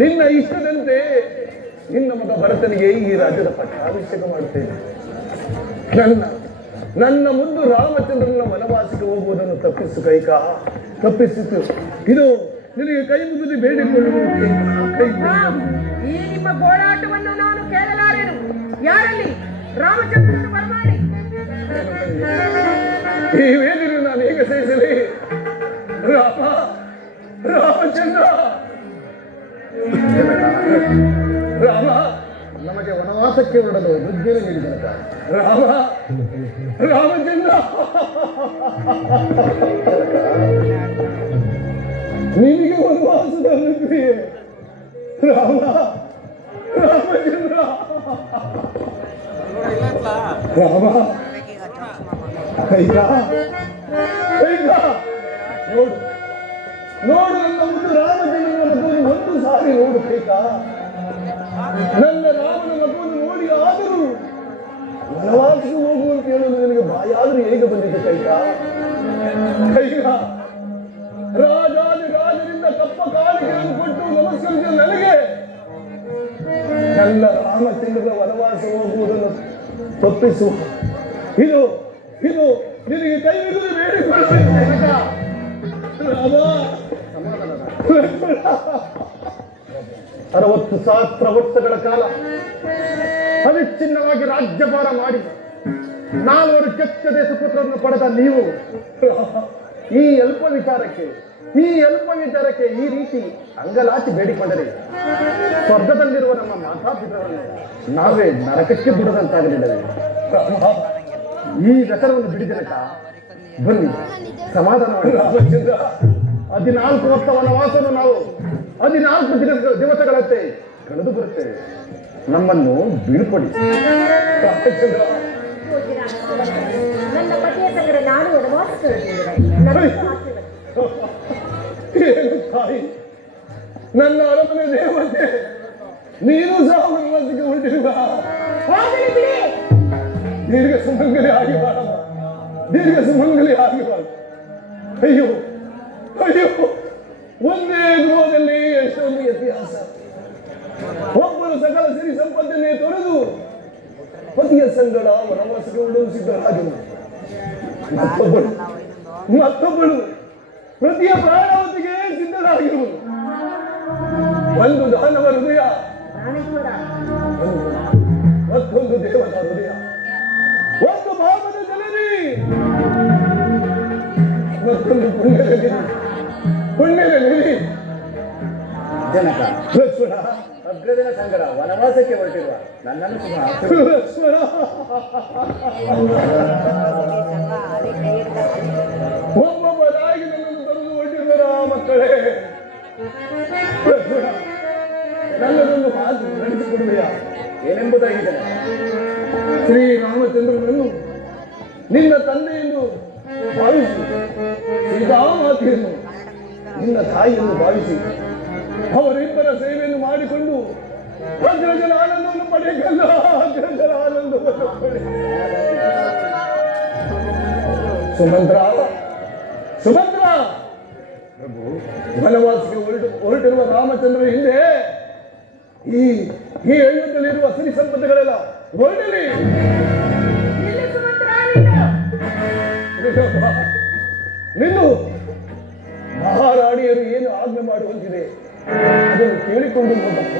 ನಿನ್ನ ಇಷ್ಟದಂತೆ ನಿನ್ನ ಮಗ ಭರತನಿಗೆ ಈ ರಾಜ್ಯದ ಪಟ್ಟಾಭಿಷೇಕ ಮಾಡುತ್ತೇನೆ. ನನ್ನ ಮುಂದೆ ರಾಮಚಂದ್ರನ ವನವಾಸಕ್ಕೆ ಹೋಗುವುದನ್ನು ತಪ್ಪಿಸು ಕೈಕ, ತಪ್ಪಿಸಿತು. ಇದು ನಿನಗೆ ಕೈ ಮುಗಿದು ಬೇಡಿಕೊಳ್ಳುವುದು. ಈ ನಿಮ್ಮ ಗೋಳಾಟವನ್ನು ನಾನು ಕೇಳಲಾರೆನು. ಯಾರಲ್ಲಿ ರಾಮಚಂದ್ರನ ಬರಮಾಡಿ ಈ ವೇದಿನ ನಾನು ಹೇಗೆ ಸಹಿಸಲಿ? ರಾಮಚಂದ್ರ, ರಾಮ ನಮಗೆ ವನವಾಸಕ್ಕೆ ಹೊರಡಲು ದುಡ್ಡೇನು ನೀಡಿದ ರಾಮಚಂದ್ರ, ನಿನಗೆ ವನವಾಸದ ಅನುಗ್ರಹ ರಾಮಚಂದ್ರ. ರಾಮ ಕೈಕ ನೋಡು ನೋಡು, ನನ್ನ ಮುಂದೆ ರಾಮಚಂದ್ರನ ಮಗುವನ್ನು ಒಂದು ಸಾರಿ ನೋಡು ಕೈಕ. ನನ್ನ ರಾಮನ ಮಗುವನ್ನು ನೋಡಿ ಆದರೂ ವನವಾಸಕ್ಕೆ ಹೋಗುವಂತ ಹೇಳಲು ನಿನಗೆ ಬಾಯಾದರೂ ಹೇಗೆ ಬಂದಿದೆ ಕೈಕ? ರಾಜರಿಂದ ಕಪ್ಪ ಕಾಣಿಕೆಯನ್ನು ಕೊಟ್ಟು ನಮಸ್ಕರಿಸಿದ ನನಗೆ ನನ್ನ ರಾಮಚಂದ್ರನ ವನವಾಸ ಹೋಗುವುದನ್ನು ತಪ್ಪಿಸುವ ಇದು ನಿನಗೆ ಕೈ ಹಿಡಿದು ಬೇಡಿಕೊಳ್ಳುತ್ತೇನೆ. 60 ಸಹಸ್ರ ವರ್ಷಗಳ ಕಾಲ ಅವಿಚ್ಛಿನ್ನವಾಗಿ ರಾಜ್ಯಭಾರ ಮಾಡಿ 4 ಕೆಚ್ಚದೆ ಸುಪುತ್ರರನ್ನು ಪಡೆದ ನೀವು ಈ ಅಲ್ಪ ವಿಚಾರಕ್ಕೆ ಈ ರೀತಿ ಅಂಗಲಾಚಿ ಬೇಡಿಕೊಂಡರೆ ಸ್ವರ್ಗದಲ್ಲಿರುವ ನಮ್ಮ ಮಾತಾಪಿತರನ್ನು ನಾವೇ ನರಕಕ್ಕೆ ಬಿಡದಂತಾಗಲಿಲ್ಲವೇ? ಈ ವ್ಯಸನವನ್ನು ಬಿಡಿದನಕ ಬನ್ನಿ ಸಮಾಧಾನ ಮಾಡಿ. 14 ವರ್ಷ ವನವಾಸವನ್ನು ನಾವು 14 ದಿವಸಗಳಂತೆ ಕಳೆದು ಬರುತ್ತೇವೆ. ನಮ್ಮನ್ನು ಬೀಳ್ಕೊಡಿ. ನನ್ನ ಪತಿಯ ಸಂಗಡ ನಾನು ವನವಾಸ ಏನು ತಾಯಿ, ನನ್ನ ಅರಮನೆ ದೇವತೆ ನೀನು ಸಹ ವನವಾಸಕ್ಕೆ ಹೊರಟಿರುವ ಹೋಗಲಿ ಬಿಡಿ. ದೀರ್ಘ ಸುಮಂಗಲಿ ಆಗಿ ಬಾರಮ್ಮ, ದೀರ್ಘ ಸುಮಂಗಲಿ ಆಗಿ ಬಾರ. ಅಯ್ಯೋ ಅಯ್ಯೋ, ಒಂದೇ ಗೃಹದಲ್ಲಿ ಎಷ್ಟೊಂದು ಇತಿಹಾಸ. ಒಬ್ಬರು ಸಕಲ ಸಿರಿ ಸಂಪತ್ತನ್ನೇ ತೊರೆದು ಪತಿಯ ಸಂಗಡ ವನವಾಸಕ್ಕೆ ಹೊರಡಲು ಸಿದ್ಧರಾದರು. ಮತ್ತೊಬ್ಬಳು ಪ್ರತಿಯ ಪ್ರಾಣವತಿಗೆ ಸಿದ್ಧರಾಗಿರುವುದು. ಒಂದು ದಾನವ ಹೃದಯ, ಪ್ರಾಣೇಶ್ವರ, ಮತ್ತೊಂದು ದೇವತಾ ಹೃದಯ, ಒಂದು ಭಾವದ ಜನರಿ, ಮತ್ತೊಂದು ಪುಣ್ಯದ ನಿಧಿ. ಜನಕ ಲಕ್ಷ್ಮಣ, ಅಗ್ರದಿನ ಸಂಗಡ ವನವಾಸಕ್ಕೆ ಹೊರಟಿರುವ ನನ್ನನ್ನು ಶುಭ ಲಕ್ಷ್ಮಣ, ಒಬ್ಬೊಬ್ಬ ತಾಯಿಗೆ ನನ್ನನ್ನು ತರಲು ಹೊರಟಿರುವರ ಮಕ್ಕಳೇ. ಲಕ್ಷ್ಮಣ, ನನ್ನದೊಂದು ಮಾತು ನಡೆಸಿಕೊಡುವೆಯಾ? ಏನೆಂಬುದಾಗಿದೆ ಶ್ರೀರಾಮಚಂದ್ರನನ್ನು ನಿನ್ನ ತಂದೆಯನ್ನು ಭಾವಿಸಿ, ಸೀತಾಮಾತೆಯನ್ನು ನಿನ್ನ ತಾಯಿಯನ್ನು ಭಾವಿಸಿ, ಅವರಿಬ್ಬರ ಸೇವೆಯನ್ನು ಮಾಡಿಕೊಂಡು ಅಗ್ರಜನ ಆನಂದವನ್ನು ಪಡೆಯಲ್ಲ, ಅಗ್ರಜನ ಆನಂದವನ್ನು ಪಡೆ. ಸುಮಂತ್ರ, ಸುಮಂತ್ರ, ವನವಾಸಕ್ಕೆ ಹೊರಟಿರುವ ರಾಮಚಂದ್ರ ಹಿಂದೆ ಈ ಅಯೋಧ್ಯೆಯಲ್ಲಿರುವ ಸಿರಿ ಸಂಪತ್ತುಗಳೆಲ್ಲ ಹೊರಡಲಿ. ನಿಲ್ಲು ಸುಮಂತ್ರ, ನಿಲ್ಲು. ನಿಲ್ಲು. ಮಹಾರಾಣಿಯರು ಏನು ಆಜ್ಞೆ ಮಾಡುವಂತಿದೆ ಅದನ್ನು ಕೇಳಿಕೊಂಡು ಹೋಗಪ್ಪ.